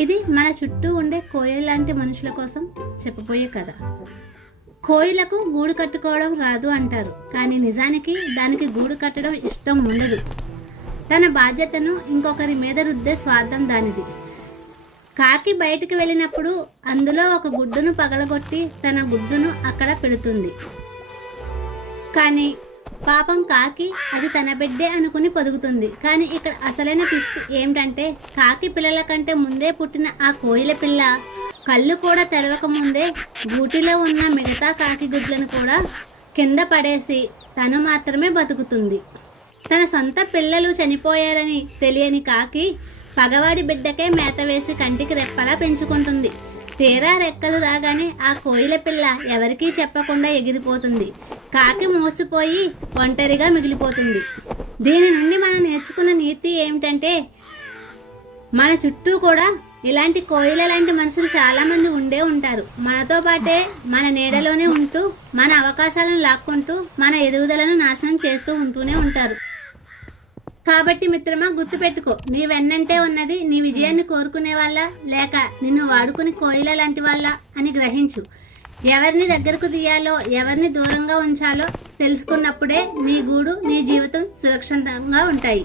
ఇది మన చుట్టూ ఉండే కోయిల లాంటి మనుషుల కోసం చెప్పబోయే కథ. కోయిలకు గూడు కట్టుకోవడం రాదు అంటారు, కానీ నిజానికి దానికి గూడు కట్టడం ఇష్టం ఉండదు. తన బాధ్యతను ఇంకొకరి మీద రుద్దే స్వార్థం దానిది. కాకి బయటికి వెళ్ళినప్పుడు అందులో ఒక గుడ్డును పగలగొట్టి తన గుడ్డును అక్కడ పెడుతుంది. కానీ పాపం కాకి అది తన బిడ్డే అనుకుని పొదుగుతుంది. కానీ ఇక్కడ అసలైన ట్విస్ట్ ఏమిటంటే, కాకి పిల్లల కంటే ముందే పుట్టిన ఆ కోయిల పిల్ల కళ్ళు కూడా తెరవక ముందే గూటిలో ఉన్న మిగతా కాకి గుడ్లను కూడా కింద పడేసి తను మాత్రమే బతుకుతుంది. తన సొంత పిల్లలు చనిపోయారని తెలియని కాకి పగవాడి బిడ్డకే మేత వేసి కంటికి రెప్పలా పెంచుకుంటుంది. తీరా రెక్కలు రాగానే ఆ కోయిల పిల్ల ఎవరికీ చెప్పకుండా ఎగిరిపోతుంది. కాకి మోసపోయి ఒంటరిగా మిగిలిపోతుంది. దీని నుండి మనం నేర్చుకున్న నీతి ఏమిటంటే, మన చుట్టూ కూడా ఇలాంటి కోయిల లాంటి మనుషులు చాలా మంది ఉండే ఉంటారు. మనతో పాటే మన నీడలోనే ఉంటూ మన అవకాశాలను లాక్కుంటూ మన ఎదుగుదలను నాశనం చేస్తూ ఉంటూనే ఉంటారు. కాబట్టి మిత్రమా, గుర్తుపెట్టుకో, నీ వెన్నంటే ఉన్నది నీ విజయాన్ని కోరుకునే వాళ్ళ లేక నిన్ను వాడుకుని కోయిల లాంటి వాళ్ళ అని గ్రహించు. ఎవరిని దగ్గరకు తీయాలో ఎవరిని దూరంగా ఉంచాలో తెలుసుకున్నప్పుడే నీ గూడు నీ జీవితం సురక్షితంగా ఉంటాయి.